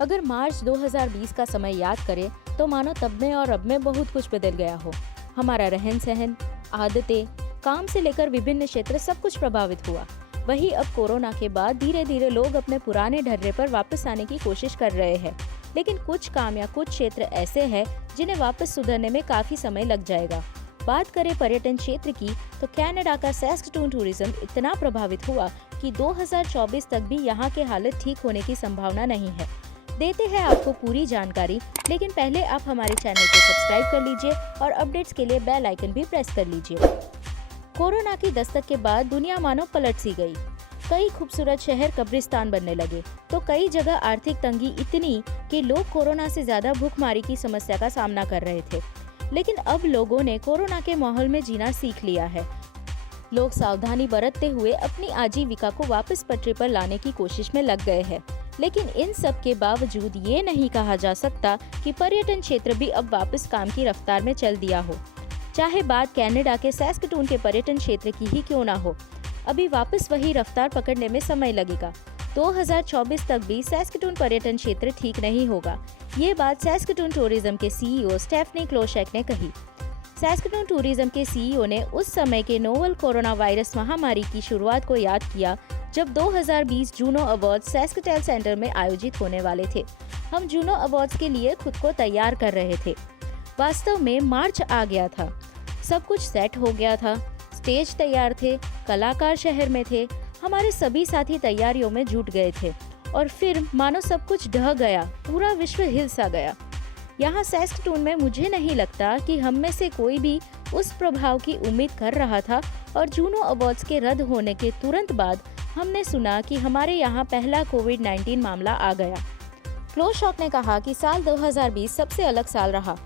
अगर मार्च 2020 का समय याद करें तो मानो तब में और अब में बहुत कुछ बदल गया हो। हमारा रहन सहन, आदतें, काम से लेकर विभिन्न क्षेत्र सब कुछ प्रभावित हुआ। वही अब कोरोना के बाद धीरे धीरे लोग अपने पुराने ढर्रे पर वापस आने की कोशिश कर रहे हैं। लेकिन कुछ काम या कुछ क्षेत्र ऐसे हैं जिन्हें वापस सुधरने में काफी समय लग जाएगा। बात करें पर्यटन क्षेत्र की तो कनाडा का सैस्कटून टूरिज्म इतना प्रभावित हुआ कि 2024 तक भी यहाँ के हालत ठीक होने की संभावना नहीं है। देते हैं आपको पूरी जानकारी, लेकिन पहले आप हमारे चैनल को सब्सक्राइब कर लीजिए और अपडेट्स के लिए बेल आइकन भी प्रेस कर लीजिए। कोरोना की दस्तक के बाद दुनिया मानो पलट सी गई। कई खूबसूरत शहर कब्रिस्तान बनने लगे तो कई जगह आर्थिक तंगी इतनी कि लोग कोरोना से ज्यादा भूखमारी की समस्या का सामना कर रहे थे। लेकिन अब लोगों ने कोरोना के माहौल में जीना सीख लिया है। लोग सावधानी बरतते हुए अपनी आजीविका को वापस पटरी पर लाने की कोशिश में लग गए हैं। लेकिन इन सब के बावजूद ये नहीं कहा जा सकता कि पर्यटन क्षेत्र भी अब वापस काम की रफ्तार में चल दिया हो। चाहे बात कनाडा के सैस्कटून के पर्यटन क्षेत्र की ही क्यों ना हो, अभी वापस वही रफ्तार पकड़ने में समय लगेगा। 2024 तक भी सैस्कटून पर्यटन क्षेत्र ठीक नहीं होगा। ये बात सैस्कटून टूरिज्म के सीईओ स्टेफनी क्लोशेक ने कही। सैस्कटून टूरिज्म के सीईओ ने उस समय के नोवल कोरोना वायरस महामारी की शुरुआत को याद किया जब 2020 जूनो अवार्ड्स सैस्कटेल सेंटर में आयोजित होने वाले थे। हम जूनो अवार्ड्स के लिए खुद को तैयार कर रहे थे। वास्तव में मार्च आ गया था, सब कुछ सेट हो गया था, स्टेज तैयार थे, कलाकार शहर में थे, हमारे सभी साथी तैयारियों में जुट गए थे और फिर मानो सब कुछ ढह गया, पूरा विश्व हिल सा गया। यहाँ सैस्कटून में मुझे नहीं लगता कि हम में से कोई भी उस प्रभाव की उम्मीद कर रहा था और जूनो अवार्ड्स के रद्द होने के तुरंत बाद हमने सुना कि हमारे यहाँ पहला कोविड-19 मामला आ गया। क्लोशेक ने कहा कि साल 2020 सबसे अलग साल रहा।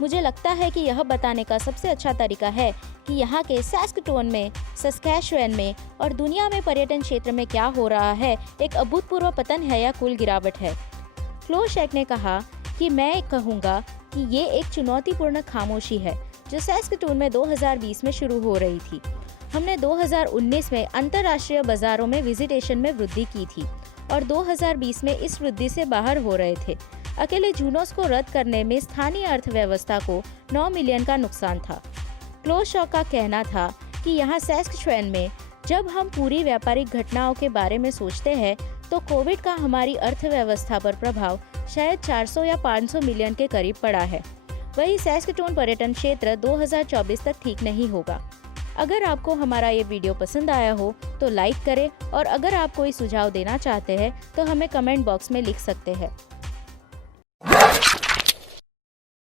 मुझे लगता है कि यह बताने का सबसे अच्छा तरीका है कि यहाँ के सैस्कटून में, सस्कैचुअन में और दुनिया में पर्यटन क्षेत्र में क्या हो रहा है, एक अभूतपूर्व पतन है या कुल गिरावट है। क्लोशेक ने कहा कि मैं कहूँगा कि ये एक चुनौतीपूर्ण खामोशी है जो सैस्कटून में 2020 में शुरू हो रही थी। हमने 2019 में अंतर्राष्ट्रीय बाजारों में विजिटेशन में वृद्धि की थी और 2020 में इस वृद्धि से बाहर हो रहे थे। अकेले जूनोस को रद्द करने में स्थानीय अर्थव्यवस्था को 9 मिलियन का नुकसान था। क्लोशेक का कहना था कि यहाँ सैस्कचुअन में जब हम पूरी व्यापारिक घटनाओं के बारे में सोचते हैं तो कोविड का हमारी अर्थव्यवस्था पर प्रभाव शायद 400 या 500 मिलियन के करीब पड़ा है। वही सैस्कटून पर्यटन क्षेत्र 2024 तक ठीक नहीं होगा। अगर आपको हमारा ये वीडियो पसंद आया हो तो लाइक करें और अगर आप कोई सुझाव देना चाहते हैं तो हमें कमेंट बॉक्स में लिख सकते हैं।